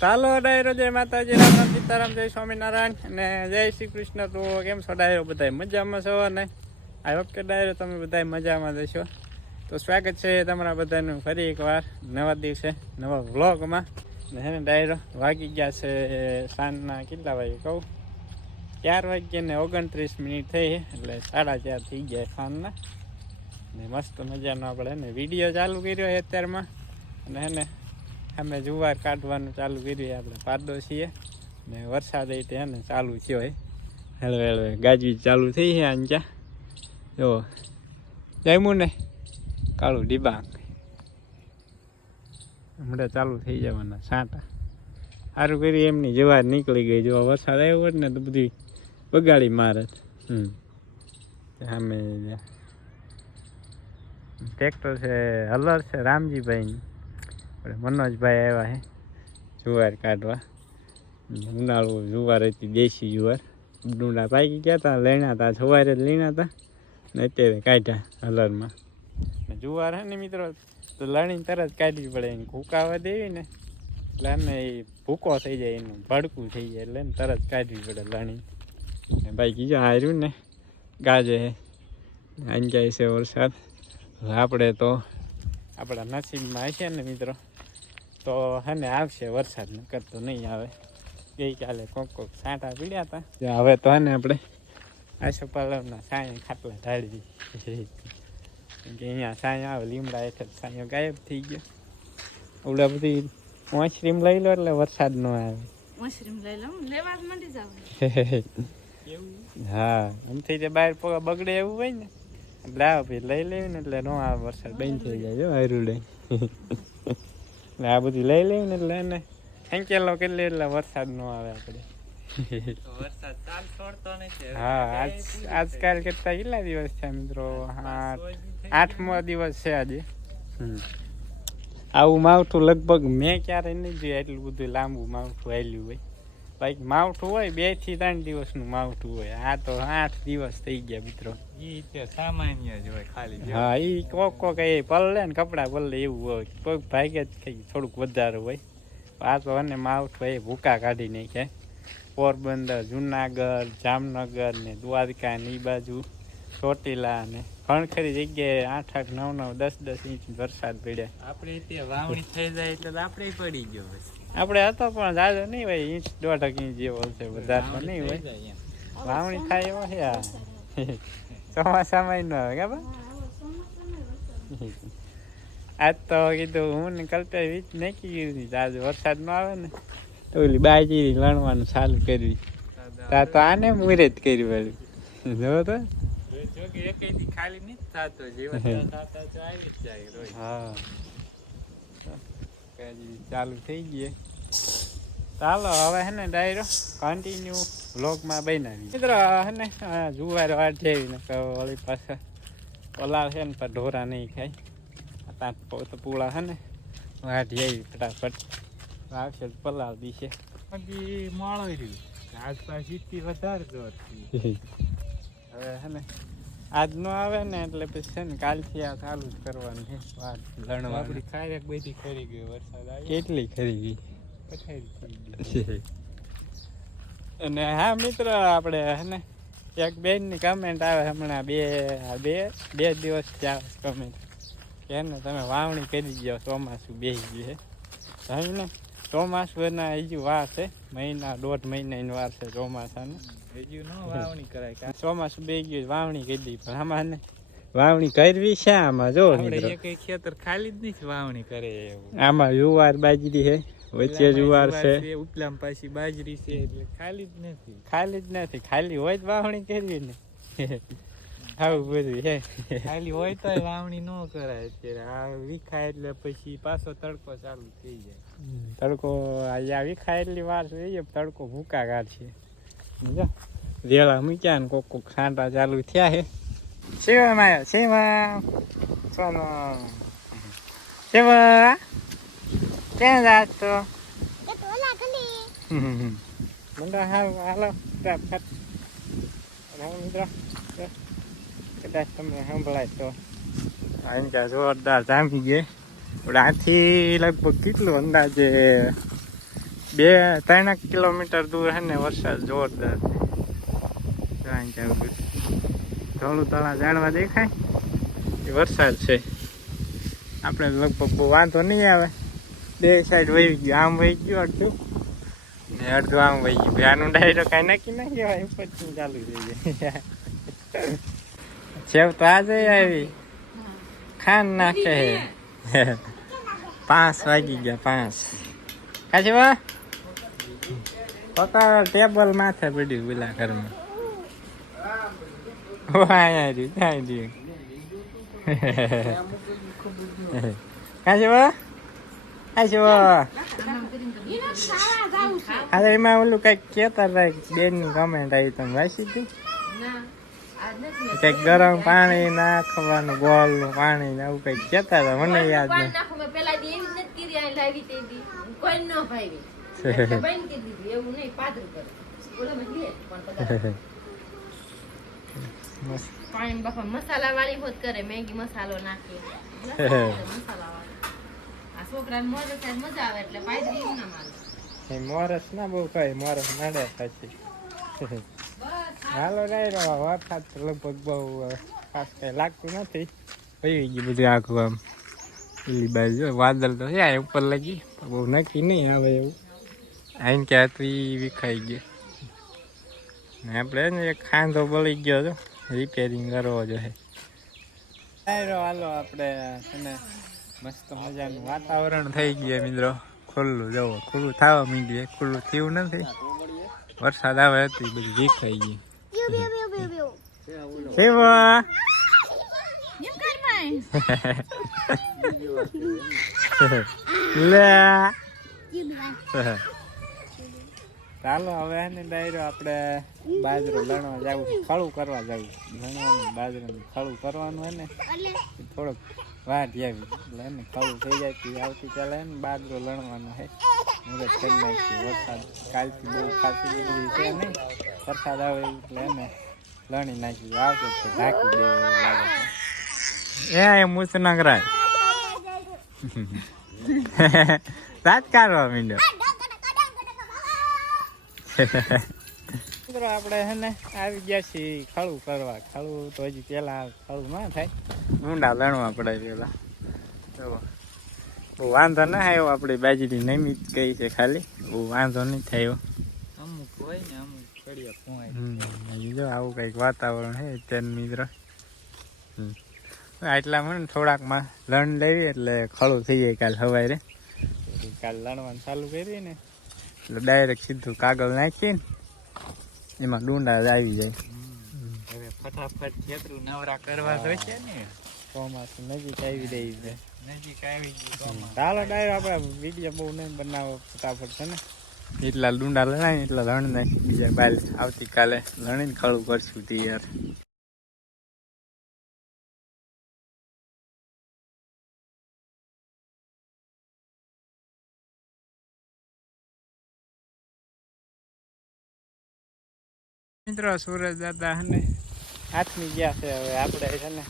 ચાલો ડાયરો જય માતાજી, રામ રામ, સીતારામ, જય સ્વામિનારાયણ અને જય શ્રી કૃષ્ણ. તો કેમ છો ડાયરો? બધા મજામાં છો ને? આઈ હોપ કે ડાયરો તમે બધા મજામાં જશો. તો સ્વાગત છે તમારા બધાનું ફરી એકવાર નવા દિવસે નવા વ્લોગમાં. ને હે ને ડાયરો વાગી ગયા છે સાંજના કેટલા વાગે કહું, 4:29 થઈ, એટલે 4:30 થઈ ગયા સાંજના. ને મસ્ત મજાનો આપણે ને વિડીયો ચાલુ કર્યો છે અત્યારમાં. અને હે ને અમે જુવાર કાઢવાનું ચાલુ કર્યું, આપણે પાડો છીએ ને વરસાદ એ તે ને ચાલુ થયો હોય, હળવે હળવે ગાજવીજ ચાલુ થઈ છે. આંચા જો જમ્યું ને કાળું ડિબાંગ હમણાં ચાલુ થઈ જવાના સાંટા. સારું કરી એમની જવાર નીકળી ગઈ. જો વરસાદ આવ્યો હોત ને તો બધી બગાડી મારે. સામે ટ્રેક્ટર છે, હલર છે રામજીભાઈ, મનોજભાઈ આવ્યા છે જુવાર કાઢવા. ઉનાળુ જુવાર હતી, દેશી જુવાર. ડુંડા પાકી ગયા હતા, લેણા હતા, સવારે જ લેણા હતા ને અત્યારે કાઢ્યા હલરમાં. જુવાર હે ને મિત્રો તો લણીને તરત કાઢવી પડે, એને ભૂકાવા દેવી ને એટલે અમે એ ભૂકો થઈ જાય, એનું ભડકું થઈ જાય એટલે તરત કાઢવી પડે લણી. ને ભાઈ કીધું હાર્યું ને ગાજે આઈ જાય છે વરસાદ. આપણે તો આપણા નસીબમાં હશે ને મિત્રો તો હે ને આવશે વરસાદ, નકર તો નહીં આવે. ગઈકાલે કોક સાંટા પીડ્યા હતા. હવે તો હે ને આપણે આસોપાલવના સાંય ખાટલા ઢાળી દઈએ, કેમ કે અહીંયા સાંય આવે લીમડા હેઠળ સાંયો ગાયબ થઈ ગયો. ઓલા બધી મશરૂમ લઈ લો એટલે વરસાદ ન આવે. મશરૂમ લઈ લો, લેવા માંડી જાવ. હા, એમથી જે બહાર બગડે એવું હોય ને એટલે આવો પછી લઈ લેવી ને એટલે ન આવે, વરસાદ બંધ થઈ જાય. જો હારું લઈ એટલે આ બધું લઈ લેવું ને એટલે એને ખેંચેલો કરી લે એટલે વરસાદ ન આવે આપણે. હા, આજકાલ કરતા કેટલા દિવસ છે મિત્રો? 8મો દિવસ છે આજે. આવું માવઠું લગભગ મેં ક્યારે નહીં જોયું, એટલું બધું લાંબુ માવઠું આવેલું હોય. બાઈક માવઠું હોય 2 થી 3 દિવસનું માવઠું હોય. આ તો 8 દિવસ થઈ ગયા મિત્રો. સામાન્ય જ હોય ખાલી. હા, એ કોક એ પલળે ને કપડા પલળે એવું હોય, કોઈક ભાગે જ કઈ થોડુંક વધારે હોય. આ તો અને માવઠું એ ભૂકા કાઢી નાખે. પોરબંદર, જુનાગઢ, જામનગર ને દ્વારકા ને એ બાજુ ચોટીલા ને ઘણખરી જગ્યાએ 8-8, 9-9, 10-10 ઇંચ વરસાદ પડ્યા. આપણે ત્યાં વાવણી થઈ જાય એટલે આપણે પડી ગયો. આપણે હતો પણ જાજો નહીં હોય, 1.5 ઇંચ જેવો હશે, વધારે તો નહીં હોય. વાવણી થાય એવો છે આ ચોમાસામાં ન આવે કે આજ તો કીધું હું ને કલ્પે વીજ નાખી ગયું. આજે વરસાદ ન આવે ને તો ઓલી બાજી લણવાનું ચાલુ કરવી. તા તો આને મુહૂર્ત કર્યું વળી. જો તો ખાલી નહીં થતો, જીવન આવી જ જાય રોજ. હા, ચાલુ થઈ ગઈ. ચાલો હવે હે ને ડાયરો કન્ટિન્યુ વ્લોગમાં બનાવી. મિત્રો હે ને જુવાર વાટ જેવી ને વળી પાછા પલાળ છે ને પણ ઢોરા નહીં ખાય. તો પૂળા છે ને વાટ જેવી ફટાફટ આવશે પલાળ દીશે. મોડો રહ્યું આસપાસ સીટી વધારે જોરથી. હવે હે ને આજ નો આવે ને એટલે પછી છે ને કાલથી આ ચાલુ જ કરવાનું છે વાત લણવા. આપડી ખારેક બધી ખરી ગઈ, વરસાદ આવ્યો કેટલી ખરી ગઈ. પથારી. અને હા મિત્રો આપણે હે ને એક બેનની કમેન્ટ આવે હમણાં બે દિવસ આવે કમેન્ટ કે ને તમે વાવણી કરી જાઓ, ચોમાસું બેસી ગયું છે. હવે ને ચોમાસું હજુ વાર છે, 1.5 મહિનાની વાર છે ચોમાસાને. હજુ ન વાવણી કરાય. ચોમાસું બે ગયું વાવણી કરી દી, પણ આમાં ને વાવણી કરવી છે આમાં. જો આપણે એક ખેતર ખાલી જ નહીં વાવણી કરે એવું. આમાં જુવાર બાજરી છે, વચ્ચે જુવાર છે, ઉપલામ પાછી બાજરી છે, એટલે ખાલી જ નથી. ખાલી હોય જ વાવણી કરવી ને. આવું બધું છે. ખાલી હોય તો વાવણી ન કરાય અત્યારે. આ વિખાય એટલે પછી પાછો તડકો ચાલુ થઈ જાય. તડકો આ વિખાય એટલી વાર જોઈએ, તડકો ભૂકા કાઢશે. રેલા મૂક્યા ને કોક સાંટા ચાલુ થયા છે. શિવા સોનો શિવા ક્યાં જાત તો મંડા હાલો મિત્રો, કદાચ તમને સંભળાય તો અહીંયા જોરદાર જામી ગયે. આથી લગભગ કેટલું અંદાજે 2-3 કિલોમીટર દૂર હે ને વરસાદ જોરદાર ધોળું તળા જાણવા દેખાય એ વરસાદ છે. આપણે લગભગ બહુ વાંધો નહીં આવે. બે સાઈડ વહી ગયું, આમ વહી ગયું અડધું ને અડધું આમ વહી ગયું. આનું ડાયરો કાંઈ નક્કી ના કહેવાય, ઉપરથી ચાલુ થઈ જાય. છેવ તો આજે આવી ખાન નાખે 5 વાગી ગયા 5. કાશી વા પકા ટેબલ માથે પડ્યું પેલા ઘરમાં. અરે એમાં ઓલું કઈક કેતા હતા બેન ની કમેન્ટ આવી, તમે વાંચી હતી? કઈક ગરમ પાણી નાખવાનું, ગોળ નું પાણી ને આવું કઈક કેતા હતા, મને યાદ નહીં. મસાલા વાળી હોત કરે, મેગી મસાલો નાખી છોકરાને મોરસ મજા આવે એટલે પાયદરી ના મારે મોરસ ના બહુ કઈ મોરસ નડે પછી. હાલો ડાયરો વરસાદ લગભગ બહુ ખાસ કઈ લાગતું નથી. પડી ગયું બધું આખું આમ પેલી બાજુ વાદળ તો છે ઉપર લાગી, બહુ નક્કી નહીં આવે એવું. આઈને કે હતું એ વિખાઈ ગયું ને આપણે એક ખાંધો બળી ગયો હતો, રિપેરિંગ કરવો જોઈએ. હાલો આપણે તને મસ્ત મજાનું વાતાવરણ થઈ ગયું મિત્રો. ખુલ્લું જવો, ખુલ્લું થવા માંડ્યું, ખુલ્લું થયું નથી. વરસાદ આવે હતી બધું વિખાઈ ગયું. ચાલો હવે એને ડાયરો આપણે બાજરો લણવા જવું, ખળું કરવા જવું. લણવાનું બાજરાનું ખળું કરવાનું હોય ને થોડોક વાટ આવી એટલે એને ખળું થઈ જાય તો આવતીકાલે એને બાજરો લણવાનો છે. મુરત કરી નાખીએ. વરસાદ કાલથી બહુ ખાસી બધી છે નહીં, વરસાદ આવે એટલે એને લણી નાખી આવશે તો ઢાંકી દેવું એવું લાગે છે. એ મૂછ નગરાય રાત કાઢવા માંડ્યો. મિત્રો આપણે હે ને આવી ગયા છીએ ખળું કરવા. ખળું તો હજી પેલા ખળું ના થાય, ઊંડા લણવા પડે પેલા. બહુ વાંધો ના આવ્યો, આપણી બાજરી નમી જ ગઈ છે ખાલી, બહુ વાંધો નહીં થયો. અમુક હોય ને અમુક કડિયા ફોવાય. જો આવું કંઈક વાતાવરણ છે અત્યારે મિત્ર. આટલા મને થોડાકમાં લણ લેવી એટલે ખળું થઈ જાય કાલ સવારે. કાલ લણવાનું ચાલુ કરીએ ને એટલે ડાયરેક્ટ સીધું કાગળ નાખીને એમાં ડુંડા આવી જાય. હવે ફટાફટ ખેતરું નવરા કરવા જોઈશે ને, ચોમાસું નજીક આવી રહી છે. નજીક આવી ગયું. ચાલો ડાયરો આપણે વિડીયો બહુ નહીં બનાવો, ફટાફટ છે ને એટલા ડુંડા લણાય એટલા લણ નાખી બીજા બાલ આવતીકાલે લણીને ખળું કરશું તૈયાર. મિત્રો સુરજ દાદા ને હાથમી ગયા છે. હવે આપણે છે ને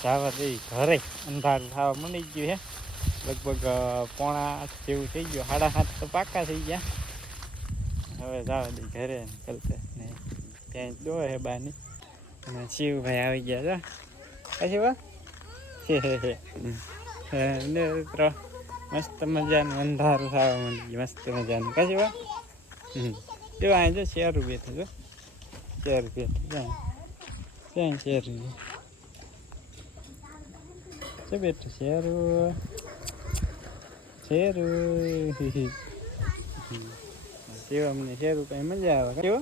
જવા દઈ ઘરે, અંધારું થવા મળી ગયું છે. લગભગ 7:45 જેવું થઈ ગયું, 7:30 તો પાકા થઈ ગયા. હવે જવા દઈ ઘરે નીકળશે ને ત્યાં દોર હે બાની અને શિવભાઈ આવી ગયા છે. પછી મિત્રો મસ્ત મજાનું અંધારું થવા મળી ગયું, મસ્ત મજાનું. પછી જો અહીં જો શેરું બેઠું જો, શેર બેઠું ક્યાં શેરું છે બેઠું, શેરું શેરું શિવમને શેરું કઈ મજા આવે. કેવો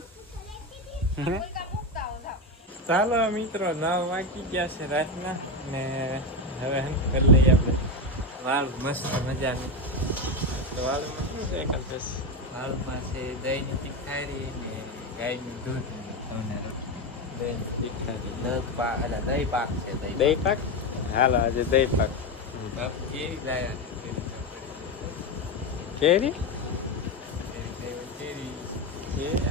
ચાલો મિત્રો 9 વાગી ગયા છે રાતના ને હવે કરી લઈએ આપણે વાળ મસ્ત મજાની. તો વાળમાં શું છે કાલ બસ હાલમાં છે દહીંની તીખારી ને ગાયનું દૂધ દહીં તીખારી દહીં પાક છે. દહીં પાક. હાલો આજે દહીં પાક. બાપ કેરી લાયા કેરી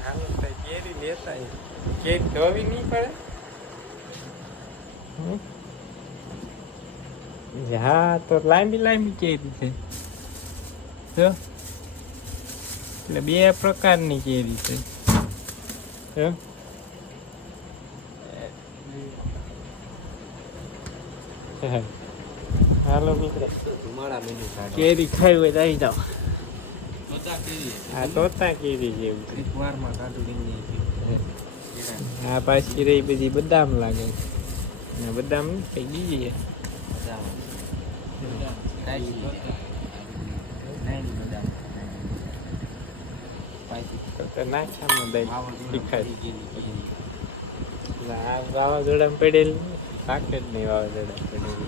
હાલો કેરી લેતા કેરી ધોવી નહીં પડે. હા તો લાંબી લાંબી કેરી છે જો. એટલે બે પ્રકારની કેરી છે હે? હાલો મિત્રો કેરી ખાઈ હોય તો આવી જાઓ. આ તોતા કેરી જેવું છે. આ પાછી રહી બધી બદામ લાગે ને બદામ કઈ બીજી છે. નાખ્યામાં દઈ શીખાય. આ વાવાઝોડામાં પડેલી પાકે જ નહીં. વાવાઝોડા પડેલી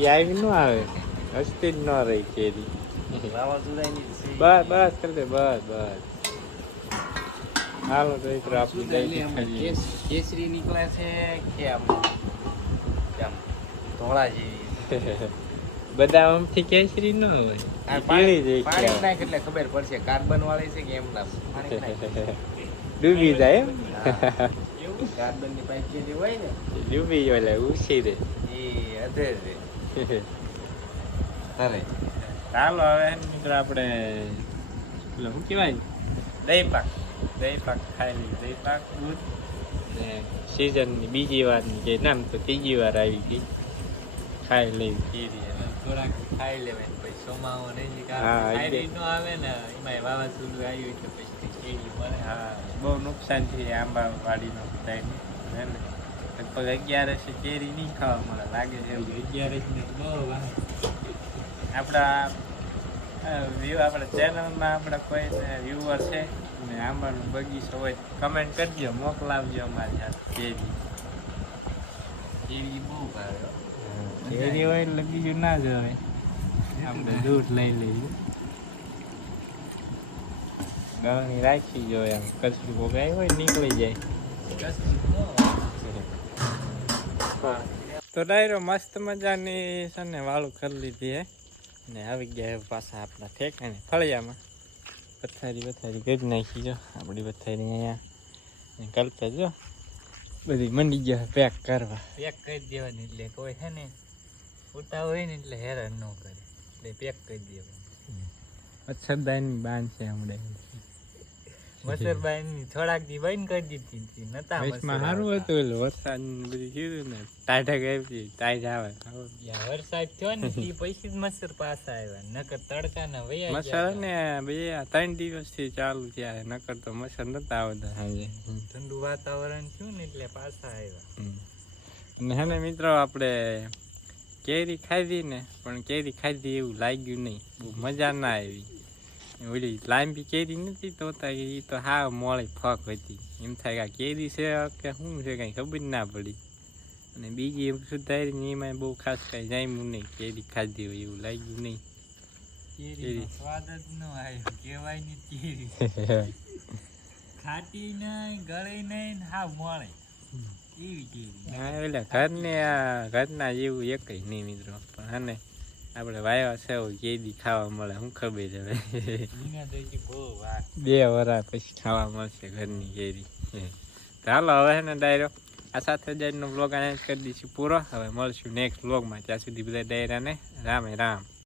એ આવી ન આવે, હસતી જ ન રહી કેરી. બસ બસ કરી દે, બસ બસ. હાલો તો મિત્રો આપણી કેસરી નીકળે છે કે આમ ધોળા જેવી? બધા આમથી કેસરી ન હોય, પાણી નાખ એટલે ખબર પડશે કાર્બન વાળી છે કે એમ ના ડૂબી જાય એમ. કાર્બન ની પાઇપ જે હોય ને ડૂબી જાય એટલે ઉછી રે એ અધેર રે. અરે ચાલો હવે મિત્રો આપણે શું કહેવાય દહીં પાક ખાઈ લઈએ. દહીં પાક દૂધ ને સિઝનની બીજી વારની કે નામ તો ત્રીજી વાર આવી ગઈ. ખાઈ લઈ કેરી થોડાક ખાઈ લેવાય પછી સોમાવો નહીં હા, ખાઈ ન આવે ને એમાં વાવાઝોડું આવ્યું એટલે પછી કેરી મળે. હા બહુ નુકસાન થઈ આંબા વાડીનો બધાને હે ને. લગભગ 11 કેરી નહીં ખાવા મળે લાગે છે એવું. 11 ને બહુ આપણા ચેનલમાં આપણા કોઈ વ્યુઅર છે ને આંબાનો બગીચો હોય કમેન્ટ કરજો, મોકલાવજો અમારી સાથે કેરી બહુ ભાવે. કેરી હોય એટલે બીજું ના જવાય. આપણે દૂધ લઈ લઈએ, ગળણી રાખી જો એમ કચરું ભોગાય હોય નીકળી જાય. તો ડાયરો મસ્ત મજાની છે ને વાળું કરી લીધી હે ને આવી ગયા પાછા આપણા ઠેકાણે ફળિયામાં. પથારી કરી નાખી જો આપણી પથારી અહીંયા કલ્પે જો બધી મંડી ગયા પેક કરવા. પેક કરી દેવાની એટલે કોઈ છે ને ઉતા હોય ને એટલે હેરાન ન કરે એટલે પેક કરી દેવાનું. મચ્છરદાની બાંધ છે હમણાં. મચ્છરબાઈની થોડાક દી બંધ કરી દીધી નતા વચમાં સારું હતું એટલે વરસાદ બધું કીધું ને ટાઢા ગઈ ટાઢ આવે. વરસાદ થયો ને એ પછી જ મચ્છર પાછા આવ્યા નકર તડકા ના વયા મચ્છર ને 2-3 દિવસથી ચાલુ થયા નકર તો મચ્છર નતા આવતા સાંજે. ઠંડુ વાતાવરણ થયું ને એટલે પાછા આવ્યા. અને હે ને મિત્રો આપણે કેરી ખાધી ને પણ કેરી ખાધી એવું લાગ્યું નહીં, બહુ મજા ના આવી. ઓલી લાંબી કેરી નથી તો એ તો હા મોળી ફક હતી. એમ થાય કે કેરી છે કે શું છે કઈ ખબર ના પડી. અને બીજી સુધારી એમાં બહુ ખાસ કઈ જામ્યું નહીં. કેરી ખાધી હોય એવું લાગ્યું નહીં. કેરીનો સ્વાદ જ ન આવ્યો, કહેવાય ની કેરી ખાટી નહીં ગળી નહીં હા મોળે એવી કેરી. હા એટલે ઘરના જેવું એકય નહીં મિત્રો. પણ હા ને આપણે વાયવા છે કેરી ખાવા મળે શું ખબર હવે. 2 વર્ષ પછી ખાવા મળશે ઘરની કેરી. ચાલો હવે છે ને ડાયરો આ 7000નો બ્લોગ આને કરી દઈશું પૂરો. હવે મળશું નેક્સ્ટ બ્લોગમાં. ત્યાં સુધી બધા ડાયરાને રામે રામ.